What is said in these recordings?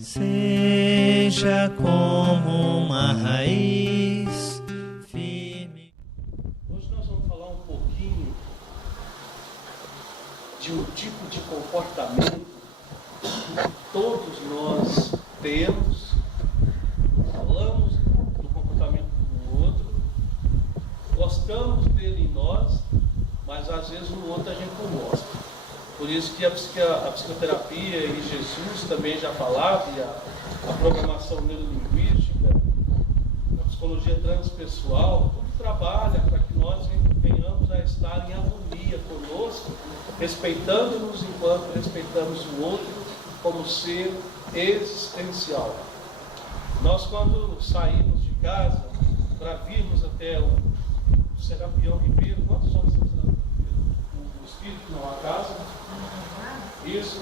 Seja como uma raiz firme. Hoje nós vamos falar um pouquinho de um tipo de comportamento que todos nós temos. Falamos do comportamento do outro, gostamos dele em nós, mas às vezes no outro a gente não gosta. Por isso que a psicoterapia e Jesus também já falava, e a programação neurolinguística, a psicologia transpessoal, tudo trabalha para que nós venhamos a estar em harmonia conosco, respeitando-nos enquanto respeitamos o outro como ser existencial. Nós, quando saímos de casa para virmos até o Serapião Ribeiro, quantos anos você tem? O espírito não a casa? Isso.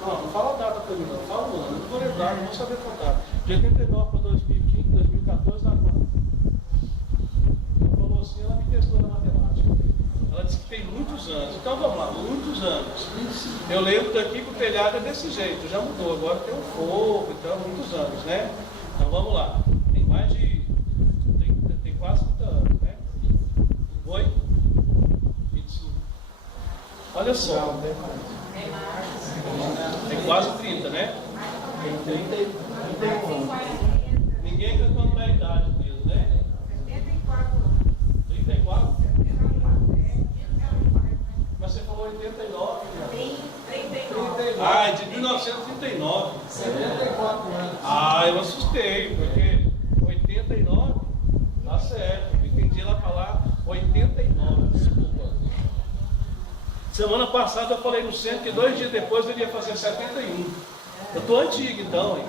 Não fala a data para mim, não. Fala o ano. Eu não vou lembrar, não vou saber contar. De 89 para 2015, 2014, na quando? Ela falou assim, ela me testou na matemática. Ela disse que tem muitos anos. Então vamos lá, muitos anos. Eu lembro daqui que o telhado é desse jeito, já mudou. Agora tem um fogo, então muitos anos, né? Então vamos lá. Tem mais de. Tem quase 30 anos, né? Oi? 25. Olha só. Não, tem quase 30, né? Tem 31. Ninguém cantando na idade mesmo, né? 34? Mas você falou 89, né? 39. Ah, é de 1939. 74 anos. Ah, eu assustei, porque 89, tá certo. Eu entendi ela falar 89, desculpa. Semana passada eu falei no centro que 2 dias depois ele ia fazer 71. Eu estou antigo então, hein?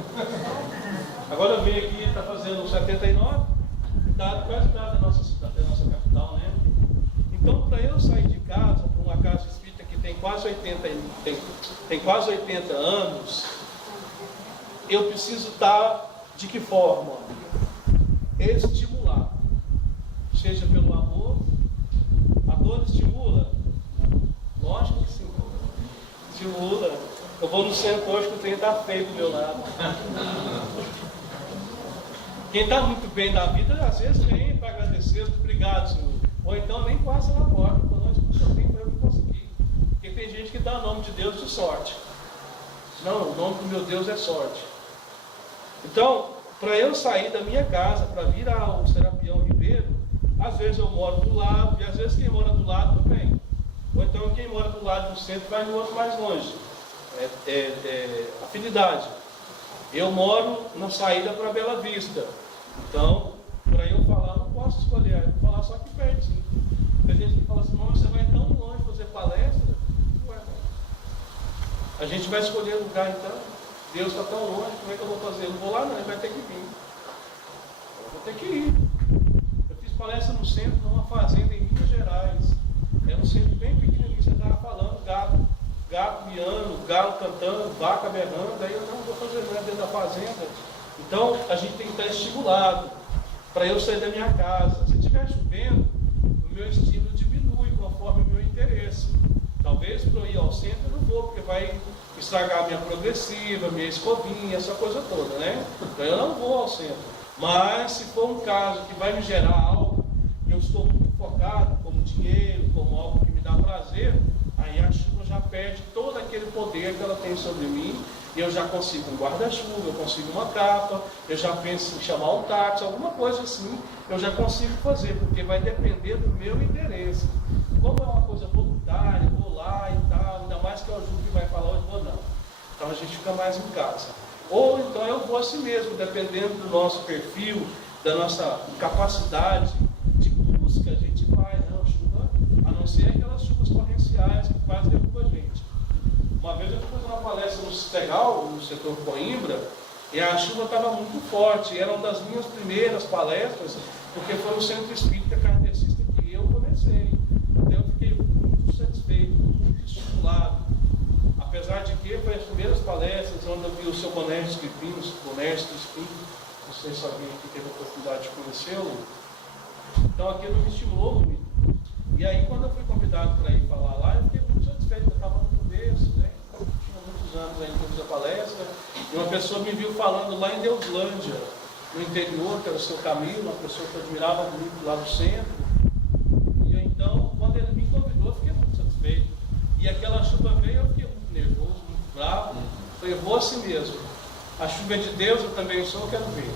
Agora eu venho aqui e está fazendo 79, quase nada da nossa cidade, da nossa capital, né? Então, para eu sair de casa, para uma casa espírita que tem quase 80 anos, eu preciso estar de que forma? Estimulado. Seja pelo amor. A dor estimula? Lógico que sim. Estimula. Eu vou no centro hoje que o trem está feio do meu lado. Quem está muito bem na vida, às vezes vem para agradecer, muito obrigado, Senhor. Ou então nem passa na porta, falando que o Senhor tem para eu conseguir. Porque tem gente que dá o nome de Deus de sorte. Não, o nome do meu Deus é sorte. Então, para eu sair da minha casa, para vir ao Serapião Ribeiro, às vezes eu moro do lado, e às vezes quem mora do lado também. Ou então quem mora do lado do centro vai no outro mais longe. Afinidade. Eu moro na saída para Bela Vista. Então, para eu falar, não posso escolher. Eu vou falar só aqui pertinho. Tem gente que fala assim, não, você vai tão longe fazer palestra? Ué, a gente vai escolher lugar então. Deus está tão longe, como é que eu vou fazer? Eu não vou lá não, ele vai ter que vir. Eu vou ter que ir. Eu fiz palestra no centro, numa fazenda em Minas Gerais. Era um centro bem pequenininho, você estava falando, gato miando, galo cantando, vaca berrando, aí eu não vou fazer nada dentro da fazenda. Então, a gente tem que estar estimulado para eu sair da minha casa. Se estiver chovendo, o meu estímulo diminui conforme o meu interesse. Talvez para eu ir ao centro eu não vou, porque vai estragar a minha progressiva, minha escovinha, essa coisa toda, né? Então eu não vou ao centro. Mas se for um caso que vai me gerar algo, que eu estou muito focado, como dinheiro, como algo que me dá prazer, aí a chuva já perde todo aquele poder que ela tem sobre mim, e eu já consigo um guarda-chuva, eu consigo uma capa, eu já penso em chamar um táxi, alguma coisa assim, eu já consigo fazer, porque vai depender do meu interesse. Como é uma coisa voluntária, vou lá e tal, ainda mais que eu ajudo que vai falar, hoje vou não. Então a gente fica mais em casa. Ou então eu vou assim mesmo, dependendo do nosso perfil, da nossa capacidade de busca, a gente vai, não, chuva, a não ser aquelas chuvas torrenciais que quase derrubam a gente. Uma vez eu fui fazer uma palestra no Segal, no setor Coimbra, e a chuva estava muito forte, era uma das minhas primeiras palestras, porque foi no Centro Espírita Kardecista que eu comecei. Então eu fiquei muito satisfeito, muito estimulado. Apesar de que foi as primeiras palestras onde eu vi o seu Bonércio Crispim, não sei se alguém aqui teve a oportunidade de conhecê-lo. Então aquilo me estimulou muito. E aí quando eu fui convidado para ir falar lá, eu fiquei muito satisfeito, eu estava no começo, né? Tinha muitos anos ainda que eu fiz a palestra, e uma pessoa me viu falando lá em Deuslândia, no interior, que era o seu Camilo, uma pessoa que eu admirava muito lá do centro. E eu, então, quando ele me convidou, eu fiquei muito satisfeito. E aquela chuva veio, eu fiquei muito nervoso, muito bravo. Falei, eu vou assim mesmo. A chuva é de Deus, eu também sou, eu quero ver.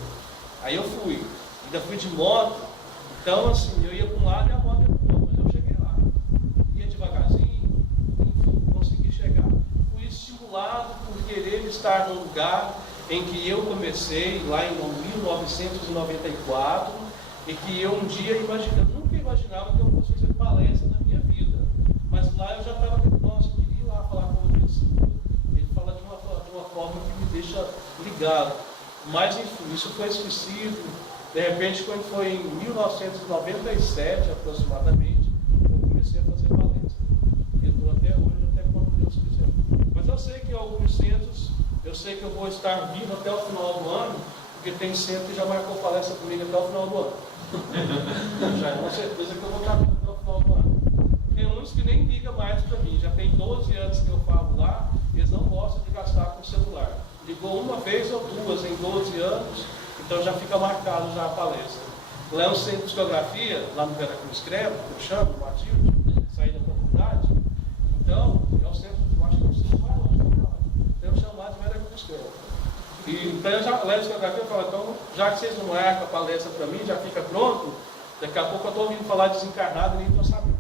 Aí eu fui, ainda fui de moto. Então, assim, eu ia para um lado e a moto ia para o outro, mas eu cheguei lá. Ia devagarzinho, enfim, consegui chegar. Fui estimulado por querer estar num lugar em que eu comecei, lá em 1994, e que eu um dia nunca imaginava que eu fosse fazer palestra na minha vida. Mas lá eu já estava, nossa, eu queria ir lá falar com o Jesus. Ele fala de uma forma que me deixa ligado. Mas, enfim, isso foi esquecido. De repente, quando foi em 1997, aproximadamente, eu comecei a fazer palestra. E estou até hoje, até quando Deus quiser. Mas eu sei que em alguns centros, eu sei que eu vou estar vivo até o final do ano, porque tem centro que já marcou palestra comigo até o final do ano. Já é uma certeza que eu vou estar vivo até o final do ano. Tem uns que nem ligam mais para mim, já tem 12 anos que eu falo lá, eles não gostam de gastar com o celular. Ligou uma vez ou duas em 12 anos, então já fica marcado já a palestra. Lá é um centro de psicografia, lá no Veracruz Credo, que eu chamo, Matilde, saí da faculdade. Então, é o centro, eu acho que é o centro mais longe da faculdade. Então, eu chamado de Veracruz Credo. E então, eu já levo a psicografia e falo, então, já que vocês não marcam a palestra para mim, já fica pronto, daqui a pouco eu estou ouvindo falar desencarnado e nem estou sabendo.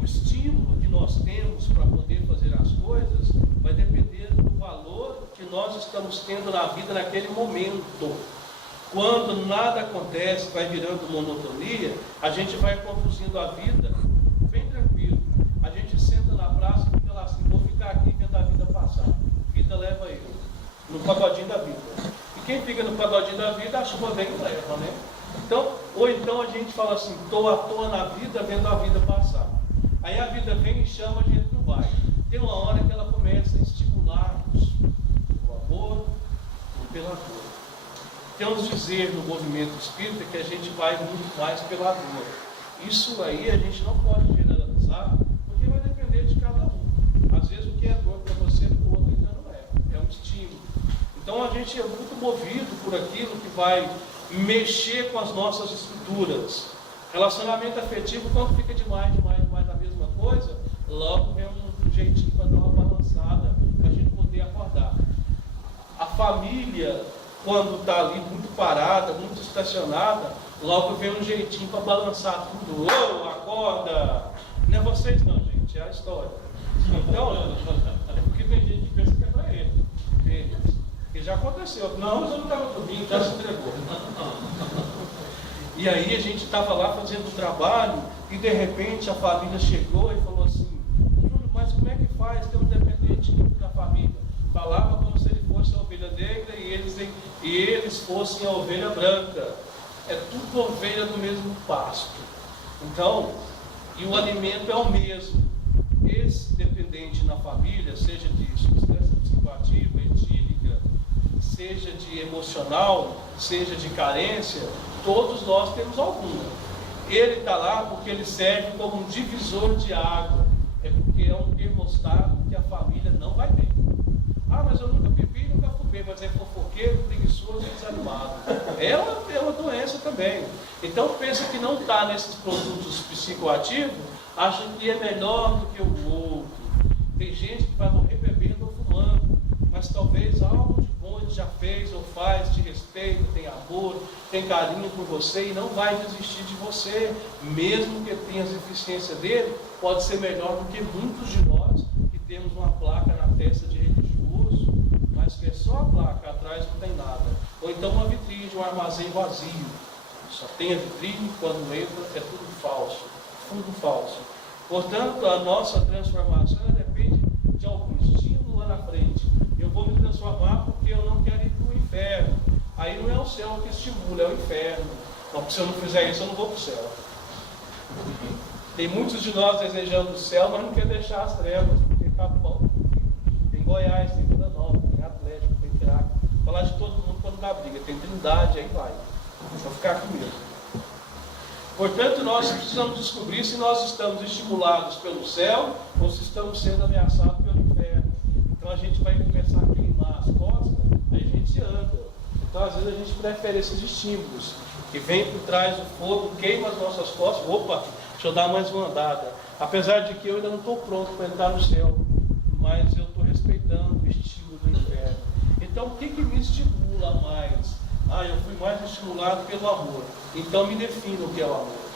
O estímulo que nós temos para poder fazer as coisas vai depender do valor que nós estamos tendo na vida naquele momento. Quando nada acontece, vai virando monotonia, a gente vai conduzindo a vida bem tranquilo. A gente senta na praça e fica lá assim, vou ficar aqui vendo a vida passar. A vida leva eu, no pagodinho da vida. E quem fica no pagodinho da vida, a chuva vem e leva, né? Então, ou então a gente fala assim, estou à toa na vida, vendo a vida passar. Aí a vida vem e chama, a gente não vai. Tem uma hora que ela começa a estimular-nos o amor pela dor. Temos dizer no movimento espírita que a gente vai muito mais pela dor. Isso aí a gente não pode generalizar, porque vai depender de cada um. Às vezes o que é dor para você, para o outro ainda não é. É um estímulo. Então a gente é muito movido por aquilo que vai mexer com as nossas estruturas. Relacionamento afetivo, quando fica demais a mesma coisa, logo vem um jeitinho para dar uma balançada, para a gente poder acordar. A família, quando está ali muito parada, muito estacionada, logo vem um jeitinho para balançar tudo. Ô, acorda! Não é vocês não, gente, é a história. Então, é porque tem gente que pensa que é para ele. Porque já aconteceu. Não, mas eu não estava dormindo, já se entregou. E aí a gente estava lá fazendo o trabalho e de repente a família chegou e falou assim, Júlio, mas como é que faz? Tem um dependente da família. Falava como se ele fosse a ovelha negra e eles fossem a ovelha branca. É tudo ovelha do mesmo pasto. Então, e o alimento é o mesmo. Esse dependente na família, seja de substância psicoativa, etílica, seja de emocional, seja de carência, todos nós temos alguma. Ele está lá porque ele serve como um divisor de água. É porque é um termostato que a família não vai bem. Ah, mas eu nunca bebi, nunca fumei, mas é fofoqueiro, preguiçoso e desanimado. É uma doença também. Então pensa que não está nesses produtos psicoativos, acha que é melhor do que o outro. Tem gente que vai morrer bebendo ou fumando, mas talvez algo de bom ele já fez ou faz, te respeita, tem amor, tem carinho por você e não vai desistir de você, mesmo que tenha as deficiências dele, pode ser melhor do que muitos de nós que temos uma placa na testa de religioso, mas que é só a placa, atrás não tem nada. Ou então uma vitrine de um armazém vazio, só tem a vitrine, quando entra é tudo falso, fundo falso. Portanto, a nossa transformação depende de algum estímulo lá na frente. Eu vou me transformar porque eu não quero ir para o inferno. Aí não é o céu que estimula, é o inferno. Então, se eu não fizer isso, eu não vou para o céu. Tem muitos de nós desejando o céu, mas não quer deixar as trevas, porque Capão, tem Goiás, tem Vila Nova, tem Atlético, tem Craque. Falar de todo mundo quando dá briga, tem Trindade, aí vai. Vou ficar aqui mesmo. Portanto, nós precisamos descobrir se nós estamos estimulados pelo céu ou se estamos sendo ameaçados pelo inferno. gente anda. Então, às vezes, a gente prefere esses estímulos, que vem por trás do fogo, queima as nossas costas. Opa, deixa eu dar mais uma andada. Apesar de que eu ainda não estou pronto para entrar no céu, mas eu estou respeitando o estímulo do inferno. Então, o que me estimula mais? Eu fui mais estimulado pelo amor. Então, me defino o que é o amor.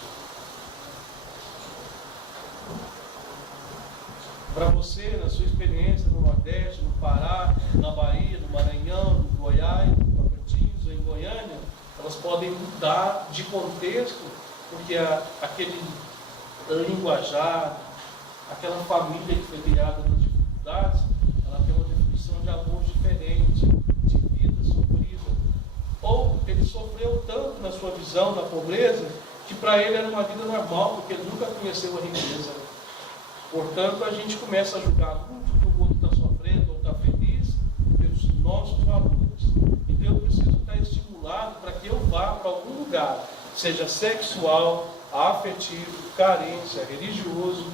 Para você, na sua experiência no Nordeste, no Pará, na Bahia, no Maranhão, no Goiás, no Tocantins ou em Goiânia, elas podem mudar de contexto, porque aquele linguajar, aquela família que foi criada nas dificuldades, ela tem uma definição de amor diferente, de vida sofrida. Ou ele sofreu tanto na sua visão da pobreza, que para ele era uma vida normal, porque ele nunca conheceu a riqueza. Portanto, a gente começa a julgar muito que o outro está sofrendo ou está feliz pelos nossos valores. Então, eu preciso estar estimulado para que eu vá para algum lugar, seja sexual, afetivo, carência, religioso,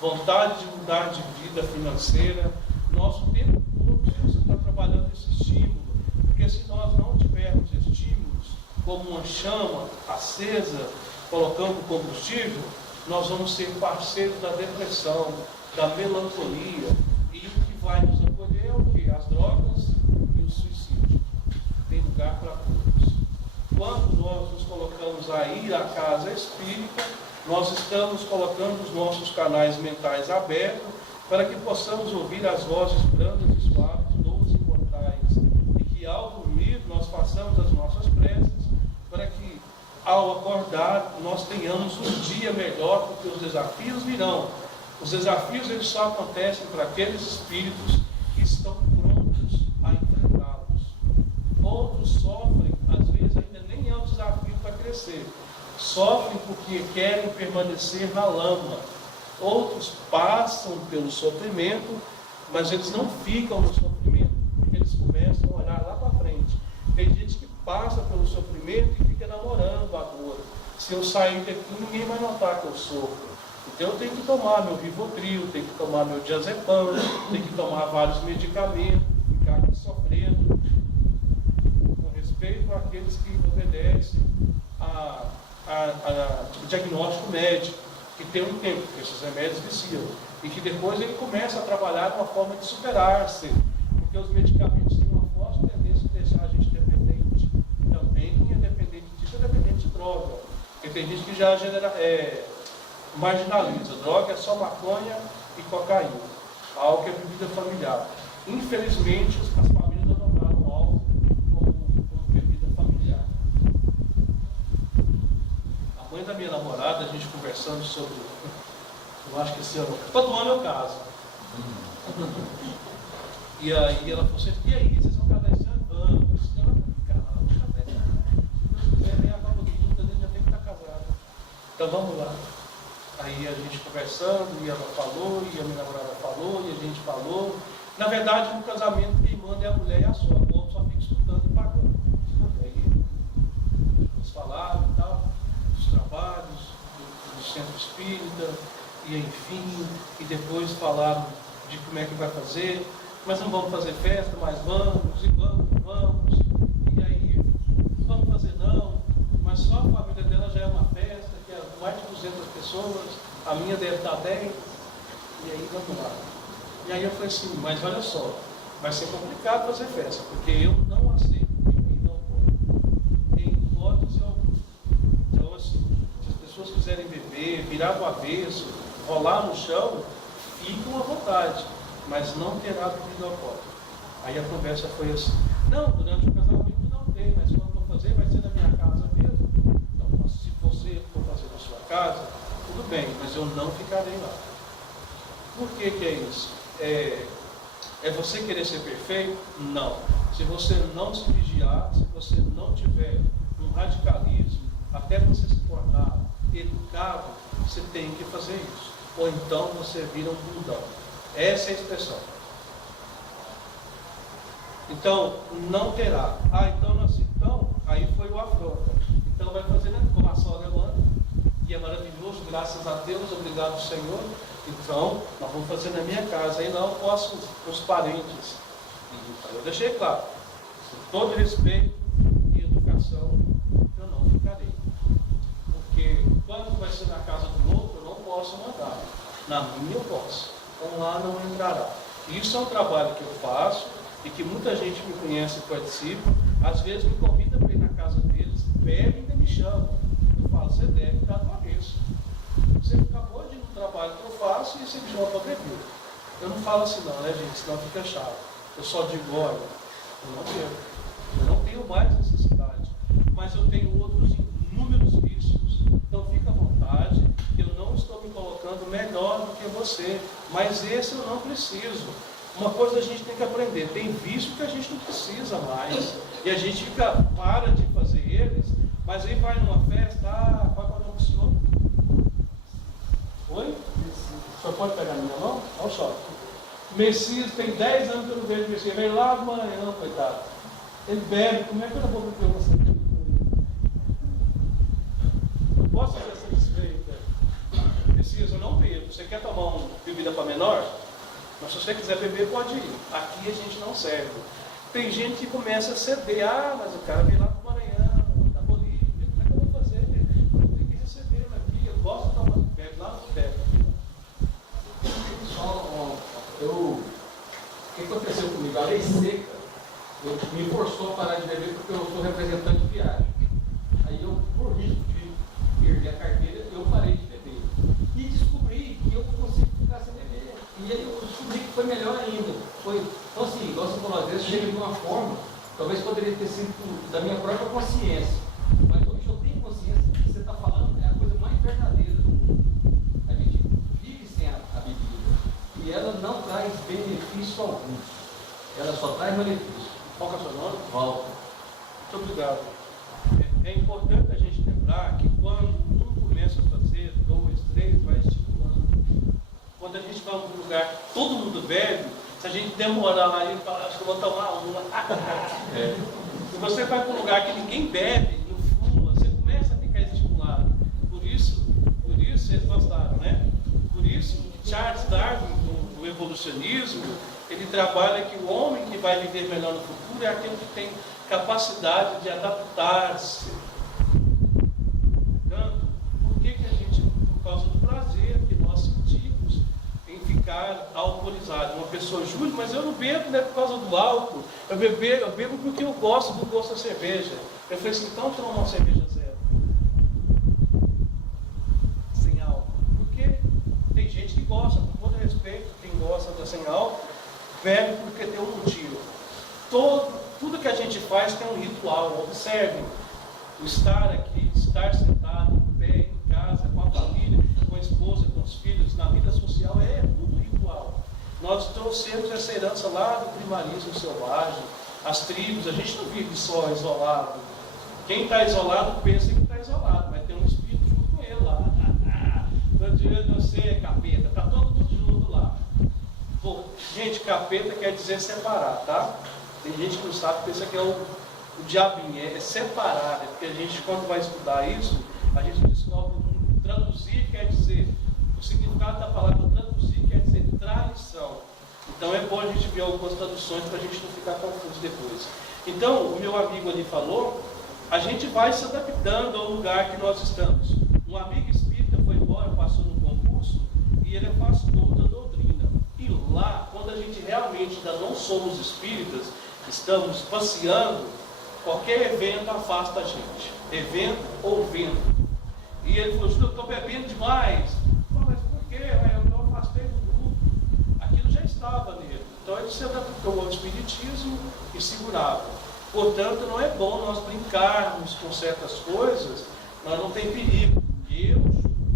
vontade de mudar de vida financeira. Nosso tempo todo você está trabalhando esse estímulo, porque se nós não tivermos estímulos, como uma chama acesa, colocando combustível, nós vamos ser parceiros da depressão, da melancolia, e o que vai nos acolher é o quê? As drogas e o suicídio. Tem lugar para todos. Quando nós nos colocamos a ir à casa espírita, nós estamos colocando os nossos canais mentais abertos para que possamos ouvir as vozes brandas e suaves dos imortais, e que ao dormir nós façamos as nossas preces para que ao acordar nós tenhamos um dia melhor, porque os desafios virão. Os desafios eles só acontecem para aqueles espíritos que estão prontos a enfrentá-los. Outros sofrem, às vezes ainda nem é um desafio para crescer. Sofrem porque querem permanecer na lama. Outros passam pelo sofrimento, mas eles não ficam no sofrimento, porque eles começam a olhar lá para frente. Tem gente que passa pelo sofrimento e fica namorando a dor. Se eu sair daqui, ninguém vai notar que eu sofro. Então eu tenho que tomar meu Rivotril, tenho que tomar meu diazepam, tenho que tomar vários medicamentos, ficar aqui sofrendo. Com respeito àqueles que obedecem ao diagnóstico médico, que tem um tempo, porque esses remédios viciam, e que depois ele começa a trabalhar de uma forma de superar-se, porque os medicamentos têm uma forte tendência de deixar a gente dependente. Também quem é dependente disso é dependente de droga, porque tem gente que já marginaliza. Droga é só maconha e cocaína, álcool é bebida familiar. Infelizmente, as famílias adotaram o álcool como bebida familiar. A mãe da minha namorada, a gente conversando sobre, eu acho que esse ano, todo ano eu caso. E aí ela falou assim, e aí, vocês vão casar esse ano? Vamos, esse ano não, se Deus quiser, nem acaba de tudo, a gente já tem que estar casado. Então vamos lá. Aí a gente conversando, e ela falou, e a minha namorada falou, e a gente falou. Na verdade, no casamento, quem manda é a mulher e a sogra. O homem só fica escutando e pagando. E aí, eles falaram e tal, dos trabalhos, do centro espírita, e enfim, e depois falaram de como é que vai fazer. Mas não vamos fazer festa, mas vamos. E aí, não vamos fazer não, mas só a família dela já é uma festa, que é mais de 200 pessoas, a minha deve estar 10, e aí vamos lá. E aí eu falei assim, mas olha só, vai ser complicado fazer festa, porque eu não aceito bebida alcoólica, em hipótese alguma. Então assim, se as pessoas quiserem beber, virar do avesso, rolar no chão, ficam à vontade, mas não terá bebida alcoólica. Aí a conversa foi assim, não, durante o casamento não tem, mas quando for fazer, vai ser na minha casa mesmo. Então, se você for fazer na sua casa, tudo bem, mas eu não ficarei lá. Por que é isso? É você querer ser perfeito? Não. Se você não se vigiar, se você não tiver um radicalismo, até você se tornar educado, você tem que fazer isso. Ou então você vira um bundão. Essa é a expressão. Então, não terá. Então, aí foi o afronta. Então vai fazer, né? Como a sogra manda. E é maravilhoso, graças a Deus, obrigado Senhor. Então, nós vamos fazer na minha casa. Aí não posso os parentes. Então, eu deixei claro. todo respeito e educação, eu não ficarei. Porque quando vai ser na casa do outro, eu não posso mandar. Na minha eu posso. Então lá não entrará. Isso é um trabalho que eu faço e que muita gente me conhece e participa. Às vezes me convida para ir na casa deles, bebe e ainda me chama. Eu falo, você deve estar do avesso. Você acabou de ir no trabalho que eu faço e você me chama para beber. Eu não falo assim não, né, gente? Senão fica chato. Eu só digo, olha, eu não bebo. Eu não tenho mais necessidade. Mas eu tenho outros inúmeros vícios. Então fica à vontade. Eu não estou me colocando melhor do que você. Mas esse eu não preciso. Uma coisa a gente tem que aprender. Tem vício que a gente não precisa mais. E a gente para de fazer eles. Mas aí vai numa festa. Ah, qual é o nome do senhor? Oi? O senhor pode pegar a minha mão? Olha só. Messias, tem 10 anos que eu não vejo Messias. Veio lá de manhã, coitado. Ele bebe. Como é que eu não vou beber você? Não posso ser satisfeita. Messias, eu não bebo. Você quer tomar uma bebida para menor? Mas se você quiser beber, pode ir. Aqui a gente não serve. Tem gente que começa a ceder. Ah, mas o cara veio lá do Maranhão, da Bolívia. Como é que eu vou fazer? Eu tenho que receber ele aqui. Eu gosto de tomar bebe lá no boteco. O que aconteceu comigo? A lei seca me forçou a parar de beber porque eu sou representante de viagem. Aí eu, por risco de perder a carteira, eu parei de beber. E descobri que eu consigo ficar sem beber. E aí eu descobri que foi melhor ainda. Então assim, igual você falou, às vezes chega de uma forma, talvez poderia ter sido da minha própria consciência. Mas hoje eu tenho consciência que o que você está falando é a coisa mais verdadeira do mundo. A gente vive sem a bebida. E ela não traz benefício algum. Ela só traz malefício. Qual que é o seu nome? Walter. Muito obrigado. É importante a gente lembrar que quando um começa a fazer, 2, 3, vai estimulando. Quando a gente vai para um lugar que todo mundo bebe, se a gente demorar lá e falar, acho que eu vou tomar uma. Se você vai para um lugar que ninguém bebe, não fuma, você começa a ficar estimulado. Por isso vocês gostaram, né? Por isso, Charles Darwin, no evolucionismo, ele trabalha que o homem que vai viver melhor no futuro é aquele que tem capacidade de adaptar-se. Portanto, por que a gente, por causa do prazer que nós sentimos em ficar alcoolizado? Uma pessoa, Júlio, mas eu não bebo, não é por causa do álcool. Eu bebo porque eu gosto do gosto da cerveja. Eu falei assim, então toma uma cerveja zero. Sem álcool. Porque tem gente que gosta, com todo respeito, quem gosta da sem álcool, bebe porque tem um motivo. Tudo que a gente faz tem um ritual. Observem, o estar aqui, estar sentado, em pé, em casa, com a família, com a esposa, com os filhos, na vida social, é tudo ritual. Nós trouxemos essa herança lá do primarismo selvagem, as tribos. A gente não vive só isolado. Quem está isolado pensa que está isolado, mas tem um espírito junto com ele lá. Não adianta você é capeta, está todo mundo junto lá. Pô, gente, capeta quer dizer separar, tá? Tem gente que não sabe, pensa que é o diabinho, é separar, porque a gente, quando vai estudar isso, a gente descobre que traduzir quer dizer, o significado da palavra traduzir quer dizer traição. Então é bom a gente ver algumas traduções para a gente não ficar confuso depois. Então, o meu amigo ali falou, a gente vai se adaptando ao lugar que nós estamos. Um amigo espírita foi embora, passou no concurso, e ele é pastor da doutrina. E lá, quando a gente realmente ainda não somos espíritas, estamos passeando, qualquer evento afasta a gente. Evento ou vento. E ele falou, eu estou bebendo demais. Mas por quê? Eu afastei do grupo. Aquilo já estava nele. Então ele se adaptou ao espiritismo e segurava. Portanto, não é bom nós brincarmos com certas coisas, mas não tem perigo. Eu,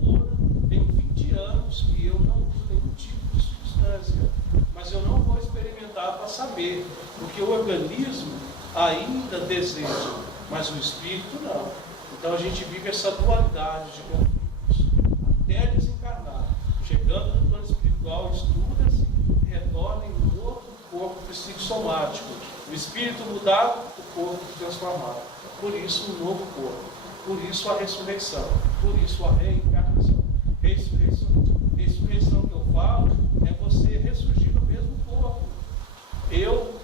Júlio, tenho 20 anos que eu não uso nenhum tipo de substância. Mas eu não vou experimentar para saber, porque o organismo ainda deseja, mas o espírito não. Então a gente vive essa dualidade de conflitos, até desencarnar. Chegando no plano espiritual, estuda-se, retorna em um outro corpo psicossomático. O espírito mudado, o corpo transformado. Por isso um novo corpo, por isso a ressurreição, por isso a reencarnação. Ressurreição que eu falo é você ressurgir no mesmo corpo. Eu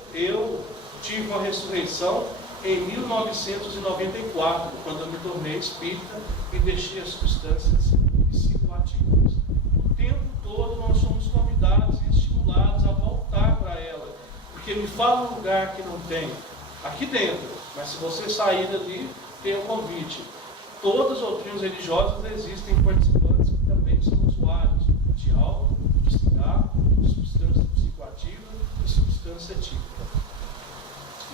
tive uma ressurreição em 1994, quando eu me tornei espírita e deixei as substâncias psicoativas. O tempo todo nós somos convidados e estimulados a voltar para ela, porque me fala um lugar que não tem, aqui dentro, mas se você sair dali, tem um convite. Todas as doutrinas religiosas existem participantes que também são usuários de álcool, de cigarro, de substância psicoativa e substância típica.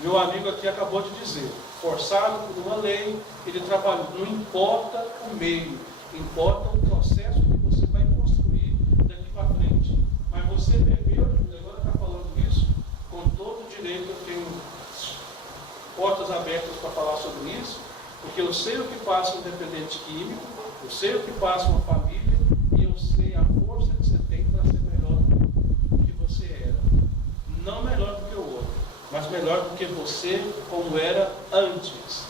Meu amigo aqui acabou de dizer, forçado por uma lei, ele trabalhou. Não importa o meio, importa o processo que você vai construir daqui para frente. Mas você bebeu, agora está falando isso, com todo o direito, eu tenho portas abertas para falar sobre isso, porque eu sei o que passa um dependente químico, eu sei o que passa uma família, e eu sei a força que você tem para ser melhor do que você era. Não melhor do que o outro, mas melhor do que você como era antes.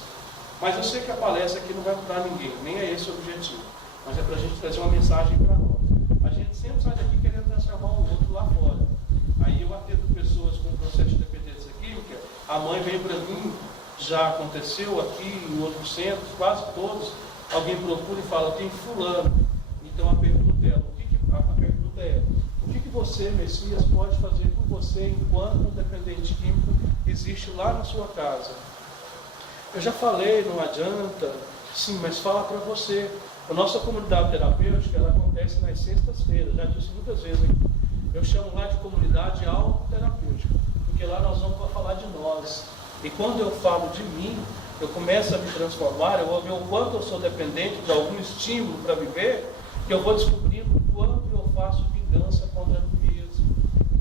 Mas eu sei que a palestra aqui não vai mudar ninguém, nem é esse o objetivo, mas é para a gente trazer uma mensagem para nós. A gente sempre sai daqui querendo transformar o outro lá fora. Aí eu atendo pessoas com processo de dependência química, a mãe vem para mim, já aconteceu aqui em outros centros, quase todos, alguém procura e fala, tem fulano. Então a pergunta é, o que você, Messias, pode fazer por você enquanto um dependente químico existe lá na sua casa? Eu já falei, não adianta, sim, mas fala para você. A nossa comunidade terapêutica, ela acontece nas sextas-feiras, já disse muitas vezes aqui. Eu chamo lá de comunidade autoterapêutica, porque lá nós vamos para falar de nós. E quando eu falo de mim, eu começo a me transformar, eu vou ver o quanto eu sou dependente de algum estímulo para viver, que eu vou descobrindo o quanto eu faço vingança contra mim mesmo.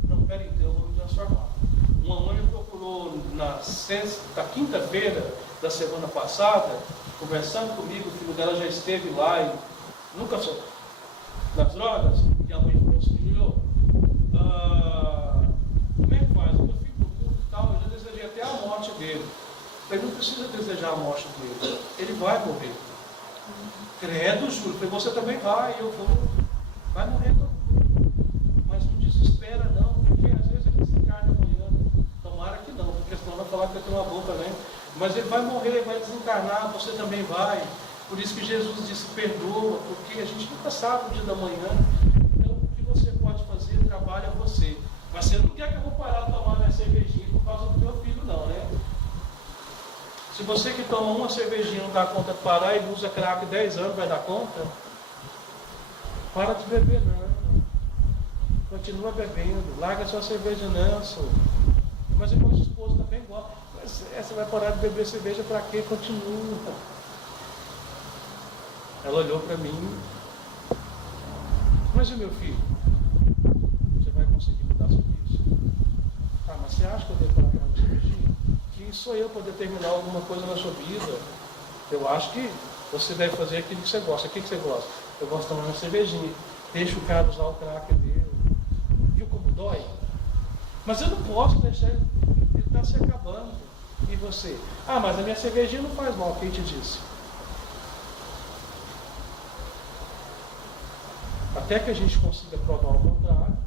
Não, peraí, então eu vou me transformar. Uma mãe me procurou na quinta-feira da semana passada, conversando comigo, o filho dela já esteve lá e nunca sou nas drogas, e a mãe falou assim, Júlio, como é que faz? Eu fico no mundo e tal, eu já desejei até a morte dele. Ele não precisa desejar a morte dele, ele vai morrer. Credo, Júlio, você também vai, eu vou, vai morrer todo mundo. Mas não desespera não, porque às vezes ele desencarna amanhã. Tomara que não, porque senão vai falar que eu tenho uma boca, né? Mas ele vai morrer, vai desencarnar, você também vai. Por isso que Jesus disse, perdoa, porque a gente nunca sabe o dia da manhã. Então, o que você pode fazer, trabalha você. Mas você não quer que eu vou parar de tomar minha cervejinha por causa do meu filho, não, né? Se você que toma uma cervejinha não dá conta de parar e usa crack 10 anos, vai dar conta? Para de beber, não. Continua bebendo. Larga sua cerveja, não, senhor. Mas o meu esposo também gosta. Mas você vai parar de beber cerveja para quê? Continua. Ela olhou para mim. Mas e meu filho? Você vai conseguir mudar sobre isso? Ah, mas você acha que eu devo parar com a cervejinha? Que sou eu para determinar alguma coisa na sua vida? Eu acho que você deve fazer aquilo que você gosta. O que você gosta? Eu gosto de tomar uma cervejinha. Deixa o cara usar o crack dele. Viu como dói? Mas eu não posso deixar ele está se acabando. E você? Ah, mas a minha cervejinha não faz mal. Quem te disse? Até que a gente consiga provar o contrário.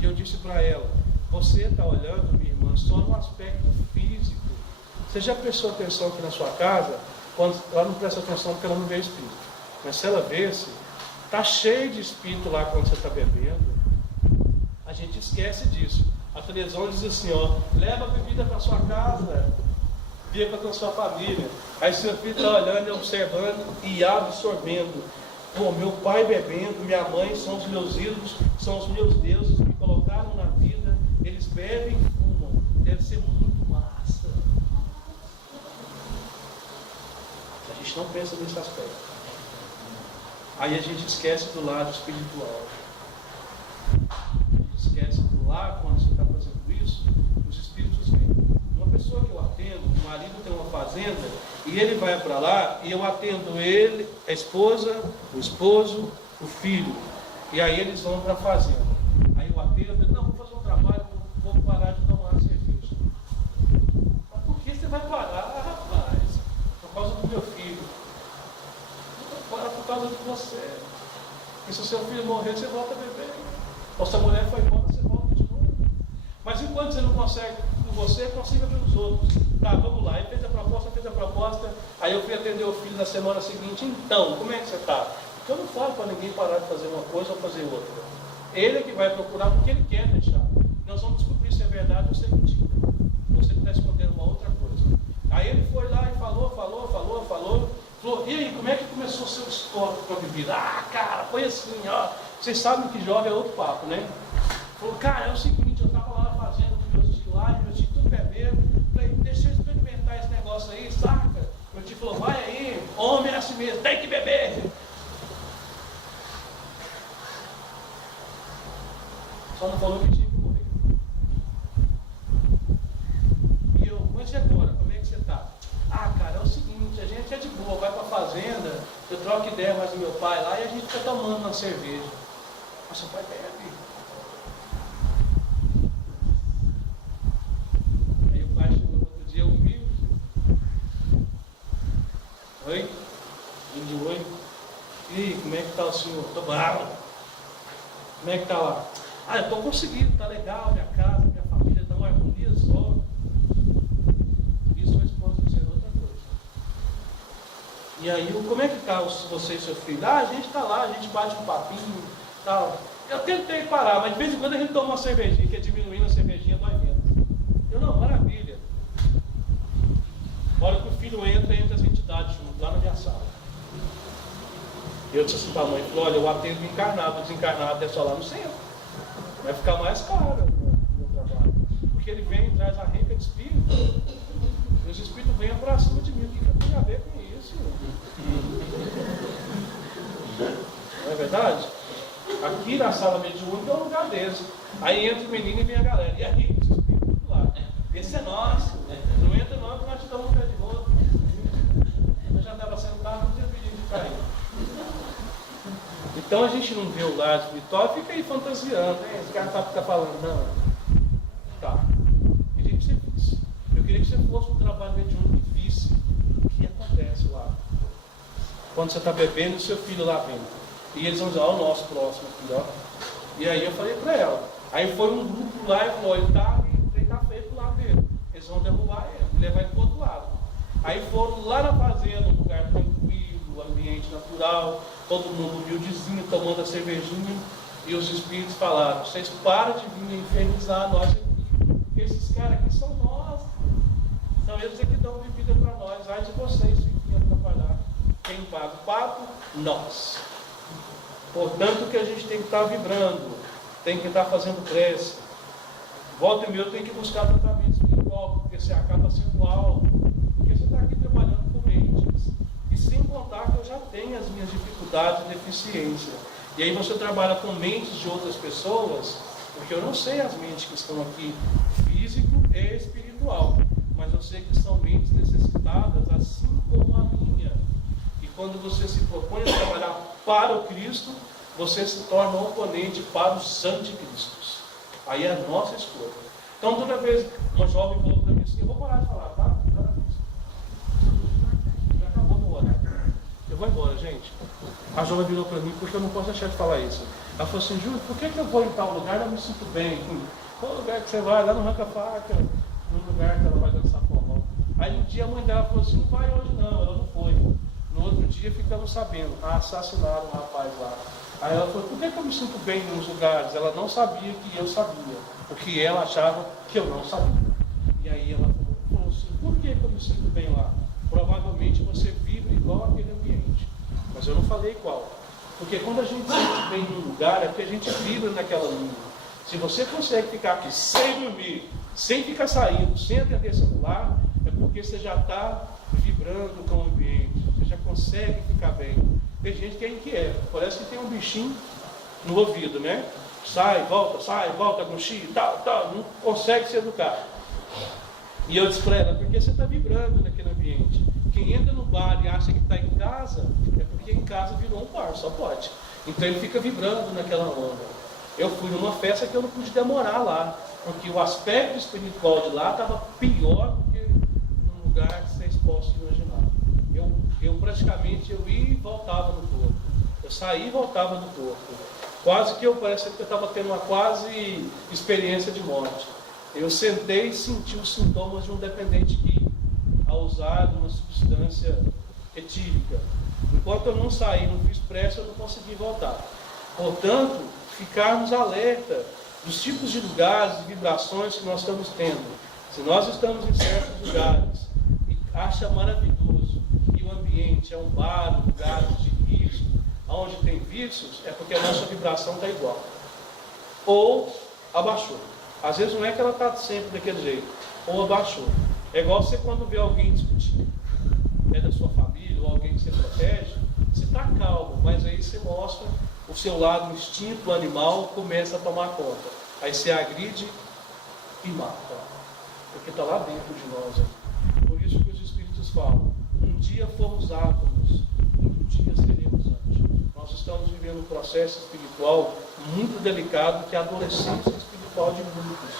E eu disse para ela, você está olhando, minha irmã, só no aspecto físico. Você já prestou atenção que na sua casa, quando ela não presta atenção porque ela não vê espírito. Mas se ela vê-se, está cheio de espírito lá quando você está bebendo. A gente esquece disso. A televisão diz assim, ó, leva a bebida para sua casa, beba com a sua família. Aí seu filho está olhando, observando e absorvendo. Pô, meu pai bebendo, minha mãe são os meus ídolos, são os meus deuses, me colocaram na vida, eles bebem e fumam. Deve ser muito massa. A gente não pensa nesse aspecto. Aí a gente esquece do lado espiritual. A gente esquece do lado, quando você está fazendo isso, os espíritos vêm. Uma pessoa que eu atendo, o marido tem uma fazenda, e ele vai para lá, e eu atendo ele, a esposa, o esposo, o filho. E aí eles vão para a fazenda. Aí eu atendo, não, vou fazer um trabalho, vou parar de tomar cerveja. Mas por que você vai parar, rapaz? Por causa do meu filho. Não para por causa de você. E se o seu filho morrer, você volta a beber. Ou se a mulher foi embora, você volta de novo. Mas enquanto você não consegue por você, consiga pelos outros. Tá, vamos lá. Ele fez a proposta. Aí eu fui atender o filho na semana seguinte. Então, como é que você está? Eu não falo para ninguém parar de fazer uma coisa ou fazer outra. Ele é que vai procurar porque ele quer deixar. Nós vamos descobrir se é verdade ou se é mentira. Você está escondendo uma outra coisa. Aí ele foi lá e falou. Falou, e aí, como é que começou o seu histórico com a bebida? Ah, cara, foi assim, ó. Vocês sabem que jovem é outro papo, né? Falou, cara, é o seguinte, eu estava lá fazendo com meus tios lá, e meus tios tudo bebendo. Falei, deixa eu experimentar esse negócio aí, saca? Meu tio falou, vai aí, homem é assim mesmo, tem que beber. Só não falou que tinha que morrer. E eu, mas e agora, como é que você está? Ah, cara, é o seguinte, a gente é de boa, vai pra fazenda, eu troco ideia mais do meu pai lá e a gente fica tomando uma cerveja. Mas seu pai bebe. Aí o pai chegou no outro dia, humilde. Oi? Oi? E aí, como é que tá o senhor? Tô bravo. Como é que tá lá? Ah, eu tô conseguindo, tá legal, minha casa, minha família, tá uma harmonia só. Isso a esposa dizendo outra coisa. E aí, como é que tá você e seu filho? Ah, a gente tá lá, a gente bate um papinho e tal. Eu tentei parar, mas de vez em quando a gente toma uma cervejinha, que é diminuindo a cervejinha dói menos. Eu não, maravilha. A hora que o filho entra as entidades junto, lá na minha sala. Eu disse assim para a mãe, falou, olha, eu atendo encarnado, desencarnado é só lá no centro. Vai ficar mais caro o meu trabalho. Porque ele vem e traz a renca de espírito. E os espíritos vêm para cima de mim. O que eu tenho a ver com isso? Não é verdade? Aqui na sala mediúnica é um lugar desse. Aí entra o menino e vem a galera. E aí, os espíritos tudo lá. Esse é nosso. Não entra não, que nós te damos um pé de rodo. Eu já estava sentado, não tinha pedido de cair. Então a gente não vê o lado espiritual e fica aí fantasiando, né? Esse cara fica falando, não. Tá. Eu queria que você visse. Eu queria que você fosse um trabalho mediúnico e visse o que acontece lá. Quando você está bebendo e o seu filho lá vem. E eles vão dizer, ó, o nosso próximo filho, ó. E aí eu falei para ela. Aí foi um grupo lá e falou, ele tá feio pro lado dele. Eles vão derrubar ele, levar ele pro outro lado. Aí foram lá na fazenda, um lugar tranquilo, ambiente natural, todo mundo humildezinho, tomando a cervejinha, e os espíritos falaram, vocês param de vir infernizar nós aqui, porque esses caras aqui são nós, são eles que dão bebida para nós, ai de vocês que vêm atrapalhar. Quem paga o papo? Nós. Portanto que a gente tem que estar vibrando, tem que estar fazendo prece. Volta e meia tem que buscar tratamento espiritual, porque você acaba sendo alvo, porque você está aqui trabalhando com mentes. E sem contar que eu já tenho as minhas dificuldades e deficiência. E aí você trabalha com mentes de outras pessoas, porque eu não sei as mentes que estão aqui, físico e espiritual, mas eu sei que são mentes necessitadas, assim como a minha. E quando você se propõe a trabalhar para o Cristo, você se torna oponente para os anticristos. Aí é a nossa escolha. Então toda vez uma jovem falou para mim assim, eu vou parar de falar, tá? Já acabou no horário. Eu vou embora, gente. A jovem virou para mim, porque eu não posso deixar de falar isso. Ela falou assim, Júlio, por que eu vou em tal lugar e não me sinto bem? Qual lugar que você vai? Lá no Ranca-Faca, no lugar que ela vai dançar forró. Aí um dia a mãe dela falou assim, não vai hoje não, ela não foi. No outro dia ficamos sabendo, assassinaram um rapaz lá. Aí ela falou, por que eu me sinto bem nos lugares? Ela não sabia que eu sabia, porque ela achava que eu não sabia. E aí ela falou assim, por que eu me sinto bem lá? Provavelmente você vibra igual aquele ambiente. Mas eu não falei qual. Porque quando a gente se sente bem num lugar, é porque a gente vibra naquela linha. Se você consegue ficar aqui sem dormir, sem ficar saindo, sem atender celular, é porque você já está vibrando com o ambiente. Você já consegue ficar bem. Tem gente que é inquieta, parece que tem um bichinho no ouvido, né? Sai, volta, coxinha, tal, não consegue se educar. E eu disse para ela, porque você está vibrando naquele ambiente. Quem entra no bar e acha que está em casa, é porque em casa virou um bar, só pode. Então ele fica vibrando naquela onda. Eu fui numa festa que eu não pude demorar lá, porque o aspecto espiritual de lá estava pior do que num lugar que vocês possam imaginar. Eu praticamente ia e voltava no corpo. Eu saía e voltava no corpo. Quase que parece que eu estava tendo uma quase experiência de morte. Eu sentei e senti os sintomas de um dependente químico ao usar uma substância etílica. Enquanto eu não saí, não fiz pressa, eu não consegui voltar. Portanto, ficarmos alerta dos tipos de lugares e vibrações que nós estamos tendo. Se nós estamos em certos lugares e acha maravilhoso que o ambiente é um bar, um lugar de risco, onde tem vícios, é porque a nossa vibração está igual. Ou abaixou. Às vezes não é que ela está sempre daquele jeito, ou abaixou. É igual você quando vê alguém discutindo, é da sua família, ou alguém que você protege, você está calmo, mas aí você mostra o seu lado instinto animal, começa a tomar conta. Aí você agride e mata, porque está lá dentro de nós. Por isso que os Espíritos falam, um dia fomos átomos, um dia seremos anjos. Nós estamos vivendo um processo espiritual muito delicado, que é a adolescência espiritual de muitos,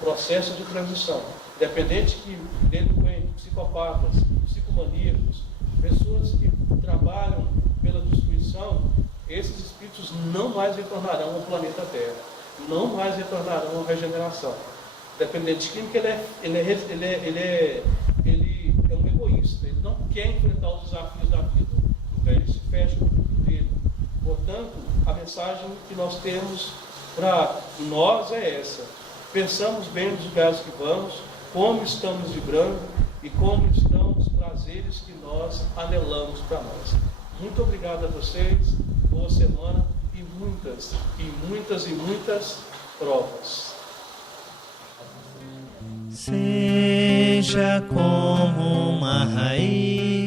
processo de transição. Independente que delinquentes, psicopatas, psicomaníacos, pessoas que trabalham pela destruição, esses espíritos não mais retornarão ao planeta Terra, não mais retornarão à regeneração. Dependente químico, ele é um egoísta, ele não quer enfrentar os desafios da vida, então ele se fecha no mundo dele. Portanto, a mensagem que nós temos para nós é essa: pensamos bem nos lugares que vamos, como estamos vibrando e como estão os prazeres que nós anelamos para nós. Muito obrigado a vocês, boa semana e muitas provas. Seja como uma raiz